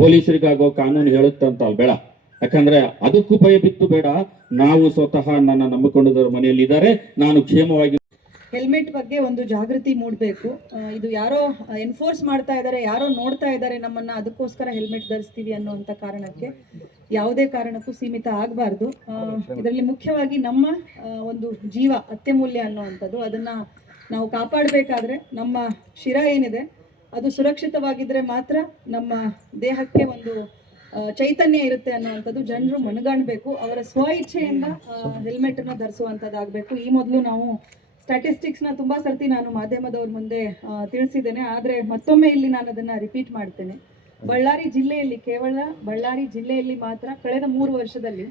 ಪೊಲೀಸರಿಗಾಗೋ ಕಾನೂನು ಹೇಳುತ್ತಂತ ಬೇಡ, ಯಾಕಂದ್ರೆ ಅದಕ್ಕೂ ಭಯ ಬಿತ್ತು ಬೇಡ. ನಾವು ಸ್ವತಃ ನನ್ನ ನಂಬಿಕೊಂಡಿದ್ದವರು ಮನೆಯಲ್ಲಿ ಇದ್ದಾರೆ, ನಾನು ಕ್ಷೇಮವಾಗಿ. ಹೆಲ್ಮೆಟ್ ಬಗ್ಗೆ ಒಂದು ಜಾಗೃತಿ ಮೂಡಬೇಕು. ಇದು ಯಾರೋ ಎನ್ಫೋರ್ಸ್ ಮಾಡ್ತಾ ಇದ್ದಾರೆ, ಯಾರೋ ನೋಡ್ತಾ ಇದ್ದಾರೆ ನಮ್ಮನ್ನ, ಅದಕ್ಕೋಸ್ಕರ ಹೆಲ್ಮೆಟ್ ಧರಿಸ್ತೀವಿ ಅನ್ನುವಂಥ ಕಾರಣಕ್ಕೆ ಯಾವುದೇ ಕಾರಣಕ್ಕೂ ಸೀಮಿತ ಆಗಬಾರ್ದು. ಇದರಲ್ಲಿ ಮುಖ್ಯವಾಗಿ ನಮ್ಮ ಒಂದು ಜೀವ ಅತ್ಯಮೂಲ್ಯ ಅನ್ನುವಂಥದ್ದು, ಅದನ್ನ ನಾವು ಕಾಪಾಡಬೇಕಾದ್ರೆ ನಮ್ಮ ಶಿರ ಏನಿದೆ ಅದು ಸುರಕ್ಷಿತವಾಗಿದ್ರೆ ಮಾತ್ರ ನಮ್ಮ ದೇಹಕ್ಕೆ ಒಂದು ಚೈತನ್ಯ ಇರುತ್ತೆ ಅನ್ನುವಂಥದ್ದು ಜನರು ಮನಗಾಣಬೇಕು. ಅವರ ಸ್ವ ಇಚ್ಛೆಯಿಂದ ಹೆಲ್ಮೆಟ್ ಅನ್ನ ಧರಿಸುವಂಥದ್ದಾಗಬೇಕು. ಈ ಮೊದಲು ನಾವು ಸ್ಟ್ಯಾಟಿಸ್ಟಿಕ್ಸ್ನ ತುಂಬ ಸರ್ತಿ ನಾನು ಮಾಧ್ಯಮದವ್ರ ಮುಂದೆ ತಿಳಿಸಿದ್ದೇನೆ, ಆದರೆ ಮತ್ತೊಮ್ಮೆ ಇಲ್ಲಿ ನಾನು ಅದನ್ನು ರಿಪೀಟ್ ಮಾಡ್ತೇನೆ. ಬಳ್ಳಾರಿ ಜಿಲ್ಲೆಯಲ್ಲಿ, ಕೇವಲ ಬಳ್ಳಾರಿ ಜಿಲ್ಲೆಯಲ್ಲಿ ಮಾತ್ರ ಕಳೆದ 3 ವರ್ಷದಲ್ಲಿ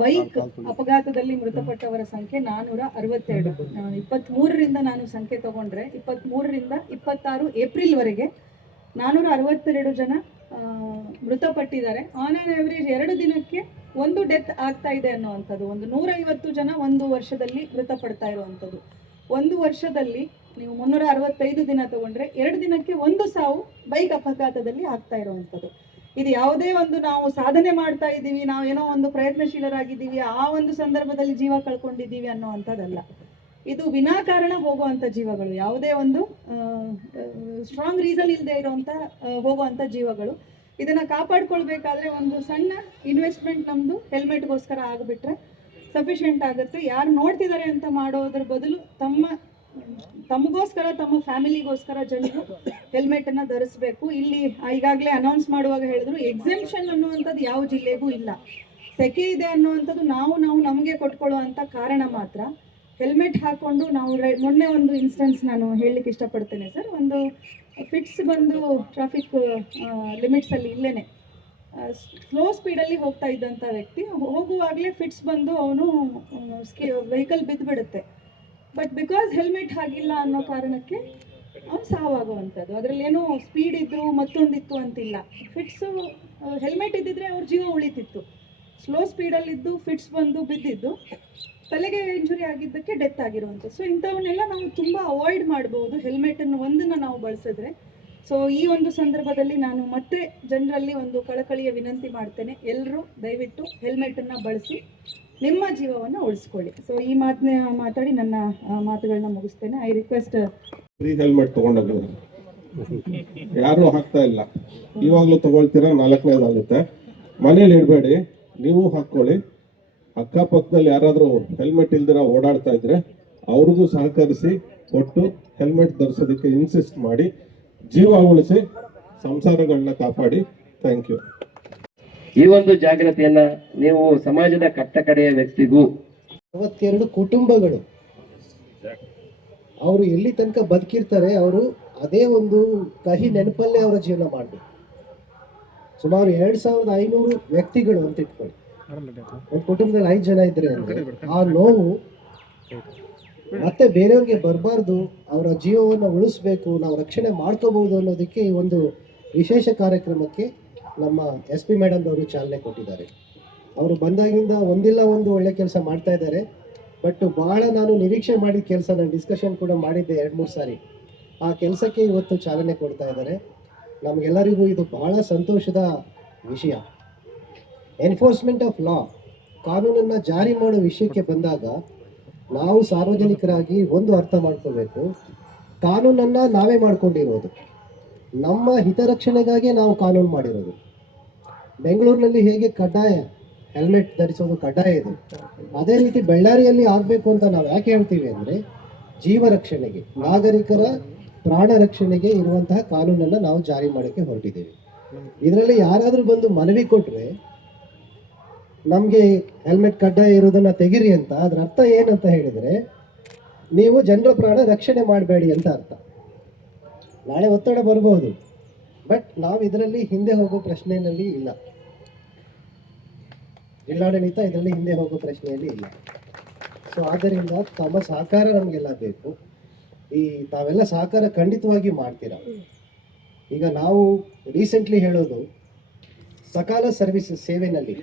ಬೈಕ್ ಅಪಘಾತದಲ್ಲಿ ಮೃತಪಟ್ಟವರ ಸಂಖ್ಯೆ 462. 23ರಿಂದ ನಾನು ಸಂಖ್ಯೆ ತಗೊಂಡ್ರೆ 23ರಿಂದ 26 ಏಪ್ರಿಲ್ವರೆಗೆ 462 ಜನ ಮೃತಪಟ್ಟಿದ್ದಾರೆ. ಆನ್ ಆನ್ ಆವರೇಜ್ 2 ದಿನಕ್ಕೆ ಒಂದು ಡೆತ್ ಆಗ್ತಾ ಇದೆ ಅನ್ನುವಂಥದ್ದು. ಒಂದು 150 ಜನ ಒಂದು ವರ್ಷದಲ್ಲಿ ಮೃತಪಡ್ತಾ ಇರುವಂಥದ್ದು. ಒಂದು ವರ್ಷದಲ್ಲಿ ನೀವು 365 ದಿನ ತಗೊಂಡ್ರೆ 2 ದಿನಕ್ಕೆ ಒಂದು ಸಾವು ಬೈಕ್ ಅಪಘಾತದಲ್ಲಿ ಆಗ್ತಾ ಇರುವಂಥದ್ದು. ಇದು ಯಾವುದೇ ಒಂದು ನಾವು ಸಾಧನೆ ಮಾಡ್ತಾ ಇದ್ದೀವಿ, ನಾವು ಏನೋ ಒಂದು ಪ್ರಯತ್ನಶೀಲರಾಗಿದ್ದೀವಿ, ಆ ಒಂದು ಸಂದರ್ಭದಲ್ಲಿ ಜೀವ ಕಳ್ಕೊಂಡಿದ್ದೀವಿ ಅನ್ನೋವಂಥದ್ದಲ್ಲ. ಇದು ವಿನಾಕಾರಣ ಹೋಗುವಂಥ ಜೀವಗಳು, ಯಾವುದೇ ಒಂದು ಸ್ಟ್ರಾಂಗ್ ರೀಸನ್ ಇಲ್ಲದೆ ಇರುವಂಥ ಹೋಗುವಂಥ ಜೀವಗಳು. ಇದನ್ನು ಕಾಪಾಡ್ಕೊಳ್ಬೇಕಾದ್ರೆ ಒಂದು ಸಣ್ಣ ಇನ್ವೆಸ್ಟ್ಮೆಂಟ್ ನಮ್ಮದು ಹೆಲ್ಮೆಟ್ಗೋಸ್ಕರ ಆಗಿಬಿಟ್ರೆ ಸಫಿಷಿಯೆಂಟ್ ಆಗುತ್ತೆ. ಯಾರು ನೋಡ್ತಿದ್ದಾರೆ ಅಂತ ಮಾಡೋದ್ರ ಬದಲು ತಮಗೋಸ್ಕರ, ತಮ್ಮ ಫ್ಯಾಮಿಲಿಗೋಸ್ಕರ ಜನರು ಹೆಲ್ಮೆಟನ್ನು ಧರಿಸಬೇಕು. ಇಲ್ಲಿ ಈಗಾಗಲೇ ಅನೌನ್ಸ್ ಮಾಡುವಾಗ ಹೇಳಿದ್ರು, ಎಕ್ಸೆಂಪ್ಷನ್ ಅನ್ನುವಂಥದ್ದು ಯಾವ ಜಿಲ್ಲೆಗೂ ಇಲ್ಲ. ಸೆಕೆ ಇದೆ ಅನ್ನುವಂಥದ್ದು ನಾವು ನಮಗೆ ಕೊಟ್ಕೊಳ್ಳುವಂಥ ಕಾರಣ ಮಾತ್ರ. ಹೆಲ್ಮೆಟ್ ಹಾಕ್ಕೊಂಡು ನಾವು ಮೊನ್ನೆ ಒಂದು ಇನ್ಸ್ಟೆನ್ಸ್ ನಾನು ಹೇಳಲಿಕ್ಕೆ ಇಷ್ಟಪಡ್ತೇನೆ ಸರ್. ಒಂದು ಫಿಟ್ಸ್ ಬಂದು ಟ್ರಾಫಿಕ್ ಲಿಮಿಟ್ಸಲ್ಲಿ ಇಲ್ಲೇನೆ ಸ್ಲೋ ಸ್ಪೀಡಲ್ಲಿ ಹೋಗ್ತಾ ಇದ್ದಂಥ ವ್ಯಕ್ತಿ ಹೋಗುವಾಗಲೇ ಫಿಟ್ಸ್ ಬಂದು ಅವನು ವೆಹಿಕಲ್ ಬಿದ್ದುಬಿಡುತ್ತೆ. ಬಟ್ ಬಿಕಾಸ್ ಹೆಲ್ಮೆಟ್ ಆಗಿಲ್ಲ ಅನ್ನೋ ಕಾರಣಕ್ಕೆ ಅವ್ನು ಸಾವಾಗುವಂಥದ್ದು. ಅದರಲ್ಲಿ ಏನೋ ಸ್ಪೀಡ್ ಇದ್ದು ಮತ್ತೊಂದಿತ್ತು ಅಂತಿಲ್ಲ. ಫಿಟ್ಸು ಹೆಲ್ಮೆಟ್ ಇದ್ದಿದ್ರೆ ಅವ್ರ ಜೀವ ಉಳಿತಿತ್ತು. ಸ್ಲೋ ಸ್ಪೀಡಲ್ಲಿದ್ದು ಫಿಟ್ಸ್ ಬಂದು ಬಿದ್ದಿದ್ದು ತಲೆಗೆ ಇಂಜುರಿ ಆಗಿದ್ದಕ್ಕೆ ಡೆತ್ ಆಗಿರುವಂಥದ್ದು. ಸೊ ಇಂಥವನ್ನೆಲ್ಲ ನಾವು ತುಂಬ ಅವಾಯ್ಡ್ ಮಾಡ್ಬೋದು ಹೆಲ್ಮೆಟನ್ನು ಒಂದನ್ನು ನಾವು ಬಳಸಿದ್ರೆ. ಸೊ ಈ ಒಂದು ಸಂದರ್ಭದಲ್ಲಿ ನಾನು ಮತ್ತೆ ಜನರಲ್ಲಿ ಒಂದು ಕಳಕಳಿಯ ವಿನಂತಿ ಮಾಡ್ತೇನೆ, ಎಲ್ಲರೂ ದಯವಿಟ್ಟು ಹೆಲ್ಮೆಟನ್ನು ಬಳಸಿ ನಿಮ್ಮ ಜೀವವನ್ನು ಉಳಿಸ್ಕೊಳ್ಳಿ. ಸೊ ಈ ಮಾತಾಡಿ ನನ್ನ ಮಾತುಗಳನ್ನ ಮುಗಿಸ್ತೇನೆ. I request. ಫ್ರೀ ಹೆಲ್ಮೆಟ್ ತಗೊಂಡೋಗ ಯಾರು ಹಾಕ್ತಾ ಇಲ್ಲ, ಇವಾಗಲೂ ತಗೊಳ್ತೀರಾ, 4ನೇದಾಗುತ್ತೆ. ಮನೇಲಿ ಇಡಬೇಡಿ, ನೀವು ಹಾಕ್ಕೊಳ್ಳಿ. ಅಕ್ಕಪಕ್ಕದಲ್ಲಿ ಯಾರಾದರೂ ಹೆಲ್ಮೆಟ್ ಇಲ್ದಿರ ಓಡಾಡ್ತಾ ಇದ್ರೆ ಅವ್ರಿಗೂ ಸಹಕರಿಸಿ ಕೊಟ್ಟು ಹೆಲ್ಮೆಟ್ ಧರಿಸೋದಕ್ಕೆ ಇನ್ಸಿಸ್ಟ್ ಮಾಡಿ, ಜೀವ ಉಳಿಸಿ, ಸಂಸಾರಗಳನ್ನ ಕಾಪಾಡಿ. Thank you. ಈ ಒಂದು ಜಾಗೃತಿಯನ್ನ ನೀವು ಸಮಾಜದ ಕಟ್ಟಕಡೆಯ ವ್ಯಕ್ತಿಗೂ 62 ಕುಟುಂಬಗಳು ಅವರು ಎಲ್ಲಿ ತನಕ ಬದುಕಿರ್ತಾರೆ ಅವರು ಅದೇ ಒಂದು ಕಹಿ ನೆನಪಲ್ಲೇ ಅವರ ಜೀವನ ಮಾಡಬೇಕು. ಸುಮಾರು 2500 ವ್ಯಕ್ತಿಗಳು ಅಂತ ಇಟ್ಕೊಳ್ಳಿ. ಒಂದು ಕುಟುಂಬದಲ್ಲಿ 5 ಜನ ಇದ್ರೆ ಆ ನೋವು ಮತ್ತೆ ಬೇರೆಯವ್ರಿಗೆ ಬರಬಾರ್ದು, ಅವರ ಜೀವವನ್ನು ಉಳಿಸ್ಬೇಕು, ನಾವು ರಕ್ಷಣೆ ಮಾಡ್ಕೋಬಹುದು ಅನ್ನೋದಕ್ಕೆ ಈ ಒಂದು ವಿಶೇಷ ಕಾರ್ಯಕ್ರಮಕ್ಕೆ ನಮ್ಮ SP ಮೇಡಮ್ ಅವರು ಚಾಲನೆ ಕೊಟ್ಟಿದ್ದಾರೆ. ಅವರು ಬಂದಾಗಿಂದ ಒಂದಿಲ್ಲ ಒಂದು ಒಳ್ಳೆ ಕೆಲಸ ಮಾಡ್ತಾ ಇದ್ದಾರೆ. ಬಟ್ ಬಹಳ ನಾನು ನಿರೀಕ್ಷೆ ಮಾಡಿದ ಕೆಲಸ, ನಾನು ಡಿಸ್ಕಷನ್ ಕೂಡ ಮಾಡಿದ್ದೆ 2-3 ಸಾರಿ, ಆ ಕೆಲಸಕ್ಕೆ ಇವತ್ತು ಚಾಲನೆ ಕೊಡ್ತಾ ಇದ್ದಾರೆ. ನಮಗೆಲ್ಲರಿಗೂ ಇದು ಬಹಳ ಸಂತೋಷದ ವಿಷಯ. ಎನ್ಫೋರ್ಸ್ಮೆಂಟ್ ಆಫ್ ಲಾ, ಕಾನೂನನ್ನು ಜಾರಿ ಮಾಡೋ ವಿಷಯಕ್ಕೆ ಬಂದಾಗ ನಾವು ಸಾರ್ವಜನಿಕರಾಗಿ ಒಂದು ಅರ್ಥ ಮಾಡ್ಕೋಬೇಕು, ಕಾನೂನನ್ನು ನಾವೇ ಮಾಡ್ಕೊಂಡಿರೋದು, ನಮ್ಮ ಹಿತರಕ್ಷಣೆಗಾಗಿ ನಾವು ಕಾನೂನು ಮಾಡಿರೋದು. ಬೆಂಗಳೂರಿನಲ್ಲಿ ಹೇಗೆ ಕಡ್ಡಾಯ ಹೆಲ್ಮೆಟ್ ಧರಿಸೋದು ಕಡ್ಡಾಯ ಇದೆ, ಅದೇ ರೀತಿ ಬಳ್ಳಾರಿಯಲ್ಲಿ ಆಗಬೇಕು ಅಂತ ನಾವು ಯಾಕೆ ಹೇಳ್ತೀವಿ ಅಂದರೆ, ಜೀವ ರಕ್ಷಣೆಗೆ, ನಾಗರಿಕರ ಪ್ರಾಣ ರಕ್ಷಣೆಗೆ ಇರುವಂತಹ ಕಾನೂನನ್ನು ನಾವು ಜಾರಿ ಮಾಡೋಕ್ಕೆ ಹೊರಟಿದ್ದೇವೆ. ಇದರಲ್ಲಿ ಯಾರಾದರೂ ಬಂದು ಮನವಿ ಕೊಟ್ಟರೆ ನಮಗೆ ಹೆಲ್ಮೆಟ್ ಕಡ್ಡಾಯ ಇರೋದನ್ನು ತೆಗಿರಿ ಅಂತ, ಅದರ ಅರ್ಥ ಏನಂತ ಹೇಳಿದರೆ ನೀವು ಜನರ ಪ್ರಾಣ ರಕ್ಷಣೆ ಮಾಡಬೇಡಿ ಅಂತ ಅರ್ಥ. ನಾಳೆ ಒತ್ತಡ ಬರ್ಬೋದು, ಬಟ್ ನಾವು ಇದರಲ್ಲಿ ಹಿಂದೆ ಹೋಗೋ ಪ್ರಶ್ನೆಯಲ್ಲಿ ಇಲ್ಲ. ಜಿಲ್ಲಾಡಳಿತ ಇದರಲ್ಲಿ ಹಿಂದೆ ಹೋಗೋ ಪ್ರಶ್ನೆಯಲ್ಲಿ ಇಲ್ಲ. ಸೊ ಆದ್ದರಿಂದ ತಮ್ಮ ಸಹಕಾರ ನಮಗೆಲ್ಲ ಬೇಕು. ತಾವೆಲ್ಲ ಸಹಕಾರ ಖಂಡಿತವಾಗಿ ಮಾಡ್ತೀರಾ. ಈಗ ನಾವು ರೀಸೆಂಟ್ಲಿ ಹೇಳೋದು, ಸಕಾಲ ಸರ್ವಿಸ್ ಸೇವೆನಲ್ಲಿ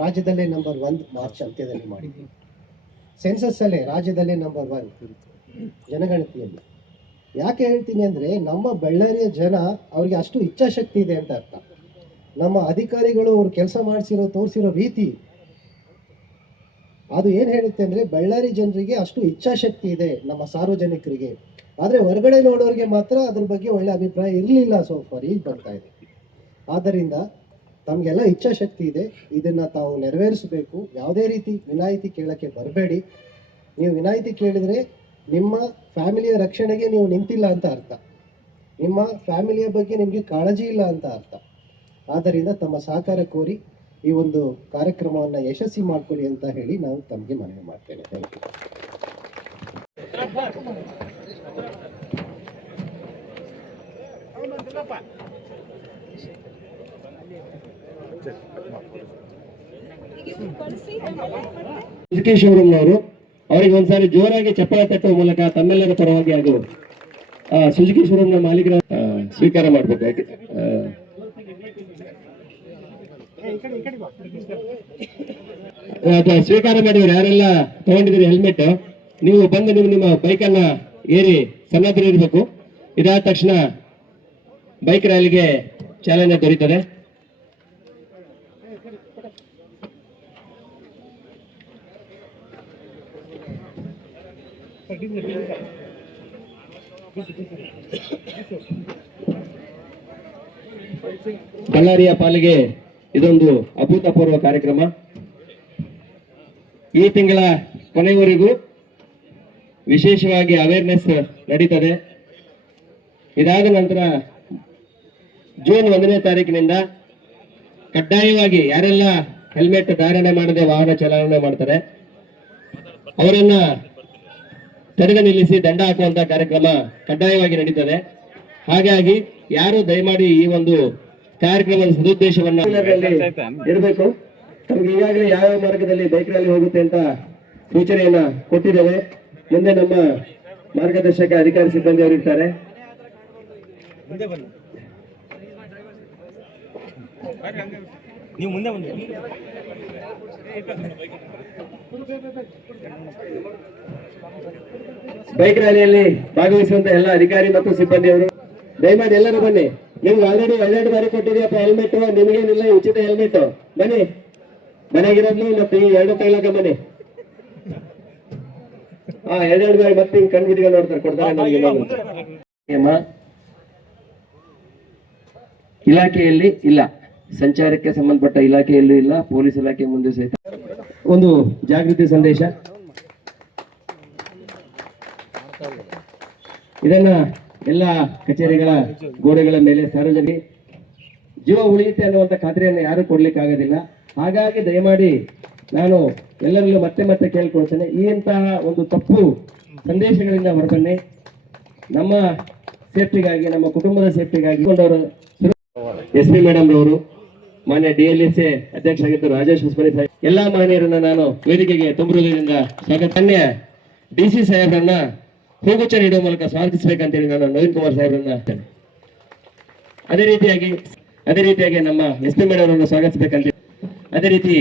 ರಾಜ್ಯದಲ್ಲೇ ನಂಬರ್ 1 ಮಾರ್ಚ್ ಅಂತ್ಯದಲ್ಲಿ ಮಾಡಿದ್ವಿ. ಸೆನ್ಸಸ್ ಅಲ್ಲೇ ರಾಜ್ಯದಲ್ಲೇ ನಂಬರ್ 1 ಜನಗಣತಿಯಲ್ಲಿ. ಯಾಕೆ ಹೇಳ್ತೀನಿ ಅಂದರೆ ನಮ್ಮ ಬಳ್ಳಾರಿಯ ಜನ ಅವ್ರಿಗೆ ಅಷ್ಟು ಇಚ್ಛಾಶಕ್ತಿ ಇದೆ ಅಂತ ಅರ್ಥ. ನಮ್ಮ ಅಧಿಕಾರಿಗಳು ಅವ್ರು ಕೆಲಸ ತೋರಿಸಿರೋ ರೀತಿ ಅದು ಏನು ಹೇಳುತ್ತೆ ಅಂದರೆ ಬಳ್ಳಾರಿ ಜನರಿಗೆ ಅಷ್ಟು ಇಚ್ಛಾಶಕ್ತಿ ಇದೆ ನಮ್ಮ ಸಾರ್ವಜನಿಕರಿಗೆ. ಆದರೆ ಹೊರಗಡೆ ನೋಡೋರಿಗೆ ಮಾತ್ರ ಅದ್ರ ಬಗ್ಗೆ ಒಳ್ಳೆ ಅಭಿಪ್ರಾಯ ಇರಲಿಲ್ಲ ಸೋಫಾರ್, ಈಗ ಬರ್ತಾ ಇದೆ. ಆದ್ದರಿಂದ ತಮಗೆಲ್ಲ ಇಚ್ಛಾಶಕ್ತಿ ಇದೆ, ಇದನ್ನು ತಾವು ನೆರವೇರಿಸಬೇಕು. ಯಾವುದೇ ರೀತಿ ವಿನಾಯಿತಿ ಕೇಳೋಕ್ಕೆ ಬರಬೇಡಿ. ನೀವು ವಿನಾಯಿತಿ ಕೇಳಿದರೆ ನಿಮ್ಮ ಫ್ಯಾಮಿಲಿಯ ರಕ್ಷಣೆಗೆ ನೀವು ನಿಂತಿಲ್ಲ ಅಂತ ಅರ್ಥ, ನಿಮ್ಮ ಫ್ಯಾಮಿಲಿಯ ಬಗ್ಗೆ ನಿಮಗೆ ಕಾಳಜಿ ಇಲ್ಲ ಅಂತ ಅರ್ಥ. ಆದ್ದರಿಂದ ತಮ್ಮ ಸಹಕಾರ ಕೋರಿ ಈ ಒಂದು ಕಾರ್ಯಕ್ರಮವನ್ನು ಯಶಸ್ವಿ ಮಾಡಿಕೊಡಿ ಅಂತ ಹೇಳಿ ನಾವು ತಮಗೆ ಮನವಿ ಮಾಡ್ತೇನೆ. Thank you. ಸುಜುಕಿ ಶೋರೂಮ್ನವರು ಅವರಿಗೆ ಒಂದ್ಸಾರಿ ಜೋರಾಗಿ ಚಪ್ಪಾಳೆ ತಟ್ಟುವ ಮೂಲಕ ತಮ್ಮೆಲ್ಲರ ಪರವಾಗಿ ಹಾಗೂ ಸುಜುಕಿ ಶೋರೂಮ್ನ ಮಾಲೀಕರ ಸ್ವೀಕಾರ ಮಾಡಬೇಕು. ಸ್ವೀಕಾರ ಮಾಡಿದ್ರು ಯಾರೆಲ್ಲ ತಗೊಂಡಿದ್ದೀರಿ ಹೆಲ್ಮೆಟ್, ನೀವು ಬಂದು ನಿಮ್ಮ ಬೈಕನ್ನ ಏರಿ ಸನ್ನದ್ಧರಿರಬೇಕು. ಇದಾದ ತಕ್ಷಣ ಬೈಕ್ ರ್ಯಾಲಿಗೆ ಚಾಲನೆ ದೊರೀತದೆ. ಬಳ್ಳಾರಿಯ ಪಾಲಿಗೆ ಇದೊಂದು ಅಭೂತಪೂರ್ವ ಕಾರ್ಯಕ್ರಮ. ಈ ತಿಂಗಳ ಕೊನೆಯವರೆಗೂ ವಿಶೇಷವಾಗಿ ಅವೇರ್ನೆಸ್ ನಡೀತದೆ. ಇದಾದ ನಂತರ ಜೂನ್ 1ನೇ ತಾರೀಕಿನಿಂದ ಕಡ್ಡಾಯವಾಗಿ ಯಾರೆಲ್ಲ ಹೆಲ್ಮೆಟ್ ಧಾರಣೆ ಮಾಡದೆ ವಾಹನ ಚಾಲನೆ ಮಾಡ್ತಾರೆ ಅವರನ್ನ ತಡೆದು ನಿಲ್ಲಿಸಿ ದಂಡ ಹಾಕುವಂತ ಕಾರ್ಯಕ್ರಮ ಕಡ್ಡಾಯವಾಗಿ ನಡೀತದೆ. ಹಾಗಾಗಿ ಯಾರು ದಯಮಾಡಿ ಈ ಒಂದು ಕಾರ್ಯಕ್ರಮದ ಸದುದ್ದೇಶವನ್ನ ಇರಬೇಕು. ನಮ್ಗೆ ಈಗಾಗಲೇ ಯಾವ ಮಾರ್ಗದಲ್ಲಿ ಬೈಕ್ ರ್ಯಾಲಿ ಹೋಗುತ್ತೆ ಅಂತ ಸೂಚನೆಯನ್ನ ಕೊಟ್ಟಿದ್ದೇವೆ. ಮುಂದೆ ನಮ್ಮ ಮಾರ್ಗದರ್ಶಕ ಅಧಿಕಾರಿ ಸಿಬ್ಬಂದಿ ಅವರು ಇರ್ತಾರೆ. ಬೈಕ್ ರ್ಯಾಲಿಯಲ್ಲಿ ಭಾಗವಹಿಸುವಂತ ಎಲ್ಲ ಅಧಿಕಾರಿ ಮತ್ತು ಸಿಬ್ಬಂದಿಯವರು ದಯಮಾಡಿ ಎಲ್ಲರೂ ಬನ್ನಿ. ನಿಮ್ಗೆ ಆಲ್ರೆಡಿ 2 ಬಾರಿ ಕೊಟ್ಟಿದೆಯಪ್ಪ ಹೆಲ್ಮೆಟ್, ನಿಮಗೇನಿಲ್ಲ ಉಚಿತ ಹೆಲ್ಮೆಟ್. ಬನ್ನಿ, ಮನೆಗಿರೋದ್ನು ಮತ್ತೆ ಈ 2 ತೈಲಕ ಬನ್ನಿ. 2 ಬಾರಿ ಮತ್ತೆ ಹಿಂಗ್ ಕಣ್ಬಿಟ್ಟಿಗೆ ನೋಡ್ತಾರೆ, ಕೊಡ್ತಾರೆ ನಮಗೆ. ಇಲಾಖೆಯಲ್ಲಿ ಇಲ್ಲ, ಸಂಚಾರಕ್ಕೆ ಸಂಬಂಧಪಟ್ಟ ಇಲಾಖೆಯಲ್ಲೂ ಇಲ್ಲ, ಪೊಲೀಸ್ ಇಲಾಖೆ ಮುಂದೆ ಸಹಿತ ಒಂದು ಜಾಗೃತಿ ಸಂದೇಶ. ಇದನ್ನ ಎಲ್ಲ ಕಚೇರಿಗಳ ಗೋಡೆಗಳ ಮೇಲೆ ಸಾರ್ವಜನಿಕ ಜೀವ ಉಳಿಯುತ್ತೆ ಅನ್ನುವಂಥ ಖಾತ್ರಿಯನ್ನು ಯಾರು ಕೊಡ್ಲಿಕ್ಕೆ ಆಗೋದಿಲ್ಲ. ಹಾಗಾಗಿ ದಯಮಾಡಿ ನಾನು ಎಲ್ಲರಲ್ಲೂ ಮತ್ತೆ ಮತ್ತೆ ಕೇಳ್ಕೊಳ್ತೇನೆ, ಈ ಇಂತಹ ಒಂದು ತಪ್ಪು ಸಂದೇಶಗಳಿಂದ ಹೊರಬನ್ನಿ. ನಮ್ಮ ಸೇಫ್ಟಿಗಾಗಿ, ನಮ್ಮ ಕುಟುಂಬದ ಸೇಫ್ಟಿಗಾಗಿ SP ಮೇಡಮ್ ರವರು, ಮಾನ್ಯ DLSA ಅಧ್ಯಕ್ಷರಾಗಿದ್ದರು ರಾಜೇಶ್ ಹೊಸಮನಿ ಸಾಹೇಬ್, ಎಲ್ಲಾ ಮಾನ್ಯರನ್ನ ನಾನು ವೇದಿಕೆಗೆ ತುಂಬುವುದರಿಂದ ಸ್ವಾಗತ. DC ಸಾಹೇಬ್ರನ್ನ ಹೂಗುಚ್ಛ ನೀಡುವ ಮೂಲಕ ಸ್ವಾಗತಿಸಬೇಕಂತೇಳಿ ನಾನು ನವೀನ್ ಕುಮಾರ್ ಸಾಹೇಬ್ರನ್ನ ಅದೇ ರೀತಿಯಾಗಿ ನಮ್ಮ SP ಮೇಡಮ್ ಅವರನ್ನು ಸ್ವಾಗತಿಸಬೇಕಂತ, ಅದೇ ರೀತಿ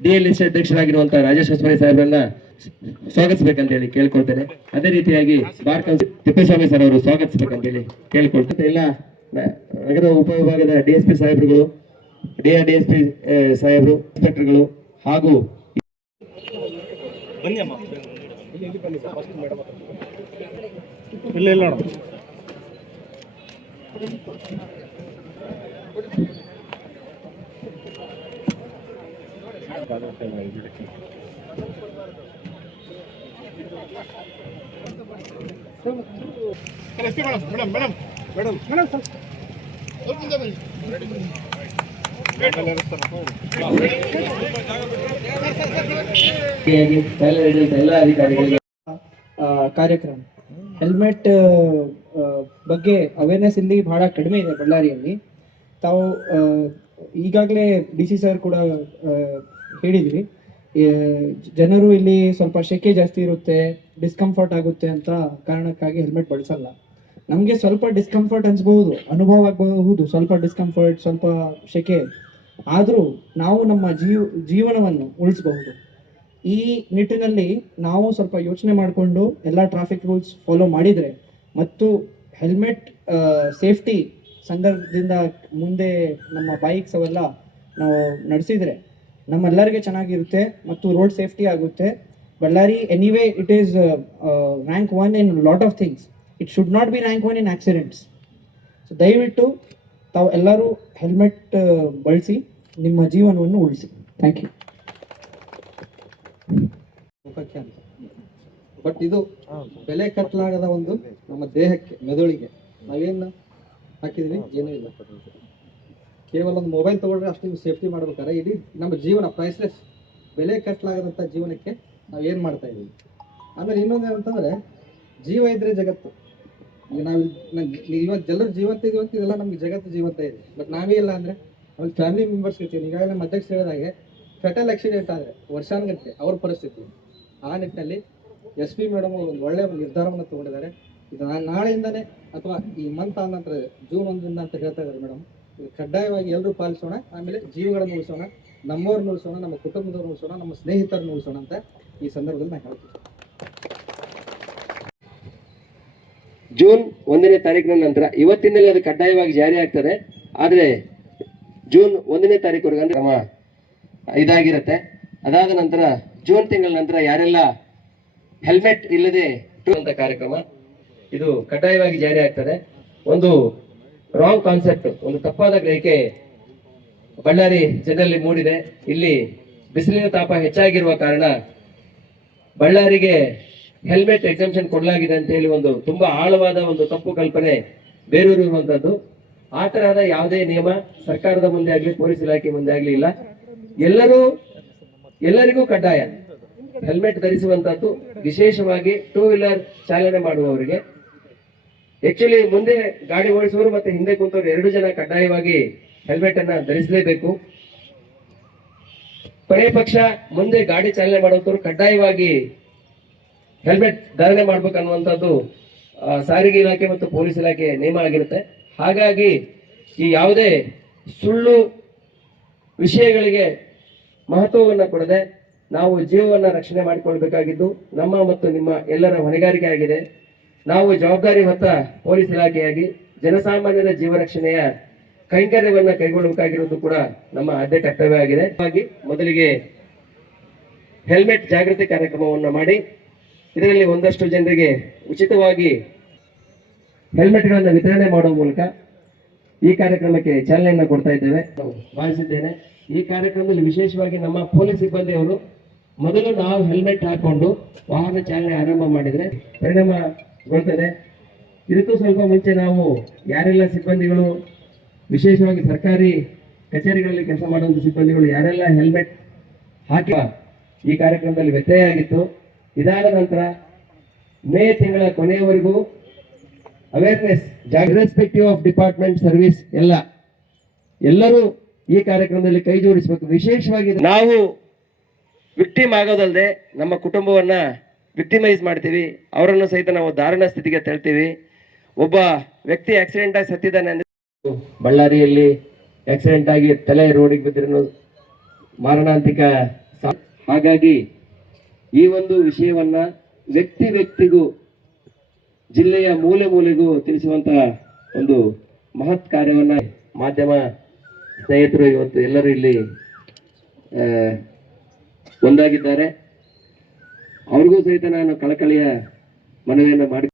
DLSA ಅಧ್ಯಕ್ಷರಾಗಿರುವಂತಹ ರಾಜೇಶ್ ಹೊಸಮನಿ ಸಾಹೇಬ್ರನ್ನ ಸ್ವಾಗತಿಸಬೇಕಂತೇಳಿ ಕೇಳ್ಕೊಳ್ತೇನೆ. ಅದೇ ರೀತಿಯಾಗಿ ಬಾರ್ ಕೌನ್ಸಿಲ್ ತಿಪ್ಪೇಸ್ವಾಮಿ ಸರ್ ಅವರು ಸ್ವಾಗತಿಸಬೇಕಂತೇಳಿ ಕೇಳ್ಕೊಳ್ತೇನೆ. ಎಲ್ಲ ನಗರ ಉಪವಿಭಾಗದ DSP ಸಾಹೇಬ್ರುಗಳು, DSP ಸಾಹೇಬರು, ಇನ್ಸ್ಪೆಕ್ಟರ್ಗಳು ಹಾಗೂ ಎಲ್ಲ ಅಧಿಕಾರಿಗಳಿಗೆ ಕಾರ್ಯಕ್ರಮ ಹೆಲ್ಮೆಟ್ ಬಗ್ಗೆ ಅವೇರ್ನೆಸ್ ಇಲ್ಲಿ ಬಹಳ ಕಡಿಮೆ ಇದೆ ಬಳ್ಳಾರಿಯಲ್ಲಿ. ತಾವು ಈಗಾಗಲೇ DC ಸರ್ ಕೂಡ ಹೇಳಿದ್ರಿ, ಜನರು ಇಲ್ಲಿ ಸ್ವಲ್ಪ ಶೆಕೆ ಜಾಸ್ತಿ ಇರುತ್ತೆ, ಡಿಸ್ಕಂಫರ್ಟ್ ಆಗುತ್ತೆ ಅಂತ ಕಾರಣಕ್ಕಾಗಿ ಹೆಲ್ಮೆಟ್ ಬಳಸಲ್ಲ. ನಮಗೆ ಸ್ವಲ್ಪ ಡಿಸ್ಕಂಫರ್ಟ್ ಅನ್ಸ್ಬಹುದು, ಅನುಭವ ಆಗಬಹುದು, ಸ್ವಲ್ಪ ಡಿಸ್ಕಂಫರ್ಟ್, ಸ್ವಲ್ಪ ಶೆಕೆ. ಆದರೂ ನಾವು ನಮ್ಮ ಜೀವನವನ್ನು ಉಳಿಸಬಹುದು. ಈ ನಿಟ್ಟಿನಲ್ಲಿ ನಾವು ಸ್ವಲ್ಪ ಯೋಚನೆ ಮಾಡಿಕೊಂಡು ಎಲ್ಲ ಟ್ರಾಫಿಕ್ ರೂಲ್ಸ್ ಫಾಲೋ ಮಾಡಿದರೆ ಮತ್ತು ಹೆಲ್ಮೆಟ್ ಸೇಫ್ಟಿ ಸಂದರ್ಭದಿಂದ ಮುಂದೆ ನಮ್ಮ ಬೈಕ್ಸ್ ಅವೆಲ್ಲ ನಾವು ನಡೆಸಿದರೆ ನಮ್ಮೆಲ್ಲರಿಗೆ ಚೆನ್ನಾಗಿರುತ್ತೆ ಮತ್ತು ರೋಡ್ ಸೇಫ್ಟಿ ಆಗುತ್ತೆ. Bellary anyway it is rank 1 in lot of things. It should not be rank 1 in accidents. So ದಯವಿಟ್ಟು ತಾವು ಎಲ್ಲರೂ ಹೆಲ್ಮೆಟ್ ಬಳಸಿ ನಿಮ್ಮ ಜೀವನವನ್ನು ಉಳಿಸಿ. Thank you. ಮುಖಕ್ಕೆ ಅಂತ. ಬಟ್ ಇದು ಬೆಲೆ ಕಟ್ಟಲಾಗದ ಒಂದು ನಮ್ಮ ದೇಹಕ್ಕೆ, ಮೆದುಳಿಗೆ ನಾವೇನು ಹಾಕಿದ್ವಿ ಏನೂ ಇಲ್ಲ. ಕೇವಲ ಒಂದು ಮೊಬೈಲ್ ತೊಗೊಂಡ್ರೆ ಅಷ್ಟು ಸೇಫ್ಟಿ ಮಾಡ್ಬೇಕಾದ್ರೆ ಇಡೀ ನಮ್ಮ ಜೀವನ ಪ್ರೈಸ್ಲೆಸ್, ಬೆಲೆ ಕಟ್ಟಲಾಗದಂಥ ಜೀವನಕ್ಕೆ ನಾವೇನು ಮಾಡ್ತಾ ಇದ್ದೀವಿ. ಆಮೇಲೆ ಇನ್ನೊಂದು ಏನಂತಂದರೆ, ಜೀವ ಇದ್ದರೆ ಜಗತ್ತು. ಈಗ ನಾವು ಇವತ್ತು ಎಲ್ಲರೂ ಜೀವಂತ ಇದೀವಿ ಅಂತ ಇದೆಲ್ಲ ನಮ್ಗೆ ಜಗತ್ತು ಜೀವಂತ ಇದೆ. ಬಟ್ ನಾವೇ ಇಲ್ಲ ಅಂದರೆ ಆಮೇಲೆ ಫ್ಯಾಮಿಲಿ ಮೆಂಬರ್ಸ್ ಇರ್ತೀವಿ. ಈಗಾಗಲೇ ನಮ್ಮ ಅಧ್ಯಕ್ಷ ಹೇಳಿದಾಗೆ ಫೆಟಲ್ ಆಕ್ಸಿಡೆಂಟ್ ಆದರೆ ವರ್ಷಾನುಗಟ್ಟಲೆ ಅವ್ರ ಪರಿಸ್ಥಿತಿ. ಆ ನಿಟ್ಟಿನಲ್ಲಿ SP ಮೇಡಮ್ ಅವರು ಒಂದು ಒಳ್ಳೆಯ ನಿರ್ಧಾರವನ್ನು ತೊಗೊಂಡಿದ್ದಾರೆ. ಇದು ನಾಳೆಯಿಂದನೇ ಅಥವಾ ಈ ಮಂತ್ ಆದ ನಂತರ ಜೂನ್ 1ರಿಂದ ಅಂತ ಹೇಳ್ತಾ ಇದ್ದಾರೆ ಮೇಡಮ್. ಇದು ಕಡ್ಡಾಯವಾಗಿ ಎಲ್ಲರೂ ಪಾಲಿಸೋಣ. ಆಮೇಲೆ ಜೀವಗಳನ್ನು ಉಳಿಸೋಣ, ನಮ್ಮವ್ರನ್ನ ಉಳಿಸೋಣ, ನಮ್ಮ ಕುಟುಂಬದವ್ರನ್ನ ಉಳಿಸೋಣ, ನಮ್ಮ ಸ್ನೇಹಿತರನ್ನ ಉಳಿಸೋಣ ಅಂತ ಈ ಸಂದರ್ಭದಲ್ಲಿ ನಾನು ಹೇಳ್ತೀನಿ. ಜೂನ್ 1ನೇ ತಾರೀಕಿನ ನಂತರ, ಇವತ್ತಿನಲ್ಲಿ ಅದು ಕಡ್ಡಾಯವಾಗಿ ಜಾರಿ ಆಗ್ತದೆ. ಆದರೆ ಜೂನ್ 1ನೇ ತಾರೀಕುವರೆಗೆ ಅಂದ್ರೆ ಕ್ರಮ ಇದಾಗಿರುತ್ತೆ. ಅದಾದ ನಂತರ ಜೂನ್ ತಿಂಗಳ ನಂತರ ಯಾರೆಲ್ಲ ಹೆಲ್ಮೆಟ್ ಇಲ್ಲದೆ ಅಂತ ಕಾರ್ಯಕ್ರಮ ಇದು ಕಡ್ಡಾಯವಾಗಿ ಜಾರಿ ಆಗ್ತದೆ. ಒಂದು ರಾಂಗ್ ಕಾನ್ಸೆಪ್ಟ್, ಒಂದು ತಪ್ಪಾದ ಗ್ರಹಿಕೆ ಬಳ್ಳಾರಿ ಜನರಲ್ಲಿ ಮೂಡಿದೆ. ಇಲ್ಲಿ ಬಿಸಿಲಿನ ತಾಪ ಹೆಚ್ಚಾಗಿರುವ ಕಾರಣ ಬಳ್ಳಾರಿಗೆ ಹೆಲ್ಮೆಟ್ ಎಕ್ಸಂಪ್ಷನ್ ಕೊಡಲಾಗಿದೆ ಅಂತ ಹೇಳಿ ಒಂದು ತುಂಬಾ ಆಳವಾದ ಒಂದು ತಪ್ಪು ಕಲ್ಪನೆ ಬೇರೂರಿರುವಂತದ್ದು. ಆ ತರಹದ ಯಾವುದೇ ನಿಯಮ ಸರ್ಕಾರದ ಮುಂದೆ ಆಗ್ಲಿ, ಪೊಲೀಸ್ ಇಲಾಖೆ ಮುಂದೆ ಆಗ್ಲಿ ಇಲ್ಲ. ಎಲ್ಲರಿಗೂ ಕಡ್ಡಾಯ ಹೆಲ್ಮೆಟ್ ಧರಿಸುವಂತದ್ದು. ವಿಶೇಷವಾಗಿ 2 ವೀಲರ್ ಚಾಲನೆ ಮಾಡುವವರಿಗೆ, ಆಕ್ಚುಲಿ ಮುಂದೆ ಗಾಡಿ ಓಡಿಸುವವರು ಮತ್ತೆ ಹಿಂದೆ ಕುಂತವರು 2 ಜನ ಕಡ್ಡಾಯವಾಗಿ ಹೆಲ್ಮೆಟ್ ಅನ್ನ ಧರಿಸಲೇಬೇಕು. ಕೊನೆ ಪಕ್ಷ ಮುಂದೆ ಗಾಡಿ ಚಾಲನೆ ಮಾಡುವಂತವ್ರು ಕಡ್ಡಾಯವಾಗಿ ಹೆಲ್ಮೆಟ್ ಧಾರಣೆ ಮಾಡ್ಬೇಕನ್ನುವಂಥದ್ದು ಸಾರಿಗೆ ಇಲಾಖೆ ಮತ್ತು ಪೊಲೀಸ್ ಇಲಾಖೆ ನಿಯಮ ಆಗಿರುತ್ತೆ. ಹಾಗಾಗಿ ಈ ಯಾವುದೇ ಸುಳ್ಳು ವಿಷಯಗಳಿಗೆ ಮಹತ್ವವನ್ನು ಕೊಡದೆ ನಾವು ಜೀವವನ್ನು ರಕ್ಷಣೆ ಮಾಡಿಕೊಳ್ಬೇಕಾಗಿದ್ದು ನಮ್ಮ ಮತ್ತು ನಿಮ್ಮ ಎಲ್ಲರ ಹೊಣೆಗಾರಿಕೆ ಆಗಿದೆ. ನಾವು ಜವಾಬ್ದಾರಿ ಹೊತ್ತ ಪೊಲೀಸ್ ಇಲಾಖೆಯಾಗಿ ಜನಸಾಮಾನ್ಯರ ಜೀವ ರಕ್ಷಣೆಯ ಕೈಂಕರ್ಯವನ್ನು ಕೈಗೊಳ್ಳಬೇಕಾಗಿರುವುದು ಕೂಡ ನಮ್ಮ ಆದ್ಯ ಕರ್ತವ್ಯ ಆಗಿದೆ. ಹಾಗಾಗಿ ಮೊದಲಿಗೆ ಹೆಲ್ಮೆಟ್ ಜಾಗೃತಿ ಕಾರ್ಯಕ್ರಮವನ್ನು ಮಾಡಿ ಇದರಲ್ಲಿ ಒಂದಷ್ಟು ಜನರಿಗೆ ಉಚಿತವಾಗಿ ಹೆಲ್ಮೆಟ್ಗಳನ್ನು ವಿತರಣೆ ಮಾಡುವ ಮೂಲಕ ಈ ಕಾರ್ಯಕ್ರಮಕ್ಕೆ ಚಾಲನೆಯನ್ನು ಕೊಡ್ತಾ ಇದ್ದೇವೆ ಭಾವಿಸಿದ್ದೇನೆ. ಈ ಕಾರ್ಯಕ್ರಮದಲ್ಲಿ ವಿಶೇಷವಾಗಿ ನಮ್ಮ ಪೊಲೀಸ್ ಸಿಬ್ಬಂದಿಯವರು ಮೊದಲು ನಾವು ಹೆಲ್ಮೆಟ್ ಹಾಕೊಂಡು ವಾಹನ ಚಾಲನೆ ಆರಂಭ ಮಾಡಿದರೆ ಪರಿಣಾಮಗೊಳ್ತದೆ. ಇದಕ್ಕೂ ಸ್ವಲ್ಪ ಮುಂಚೆ ನಾವು ಯಾರೆಲ್ಲ ಸಿಬ್ಬಂದಿಗಳು, ವಿಶೇಷವಾಗಿ ಸರ್ಕಾರಿ ಕಚೇರಿಗಳಲ್ಲಿ ಕೆಲಸ ಮಾಡುವಂಥ ಸಿಬ್ಬಂದಿಗಳು ಯಾರೆಲ್ಲ ಹೆಲ್ಮೆಟ್ ಹಾಕಿ ಈ ಕಾರ್ಯಕ್ರಮದಲ್ಲಿ ವ್ಯತ್ಯಯ ಆಗಿತ್ತು. ಇದಾದ ನಂತರ ಮೇ ತಿಂಗಳ ಕೊನೆಯವರೆಗೂ awareness, irrespective of department service ಎಲ್ಲರೂ ಈ ಕಾರ್ಯಕ್ರಮದಲ್ಲಿ ಕೈ ಜೋಡಿಸಬೇಕು. ವಿಶೇಷವಾಗಿ ನಾವು ವಿಕ್ಟಿಮ್ ಆಗೋದಲ್ಲದೆ ನಮ್ಮ ಕುಟುಂಬವನ್ನ ವಿಕ್ಟಿಮೈಸ್ ಮಾಡ್ತೀವಿ, ಅವರನ್ನು ಸಹಿತ ನಾವು ದಾರುಣ ಸ್ಥಿತಿಗೆ ತಳ್ತೀವಿ. ಒಬ್ಬ ವ್ಯಕ್ತಿ ಆಕ್ಸಿಡೆಂಟ್ ಆಗಿ ಸತ್ತಿದ್ದಾನೆ ಅಂದ್ರೆ, ಬಳ್ಳಾರಿಯಲ್ಲಿ ಆಕ್ಸಿಡೆಂಟ್ ಆಗಿ ತಲೆ ರೋಡಿಗೆ ಬಿದ್ದಿರೋ ಮಾರಣಾಂತಿಕ. ಹಾಗಾಗಿ ಈ ಒಂದು ವಿಷಯವನ್ನ ವ್ಯಕ್ತಿಗೂ ಜಿಲ್ಲೆಯ ಮೂಲೆ ಮೂಲೆಗೂ ತಿಳಿಸುವಂತ ಒಂದು ಮಹತ್ ಕಾರ್ಯವನ್ನ ಮಾಧ್ಯಮ ಸ್ನೇಹಿತರು ಇವತ್ತು ಎಲ್ಲರೂ ಇಲ್ಲಿ ಒಂದಾಗಿದ್ದಾರೆ. ಅವ್ರಿಗೂ ಸಹಿತ ನಾನು ಕಳಕಳಿಯ ಮನವಿಯನ್ನು ಮಾಡಿ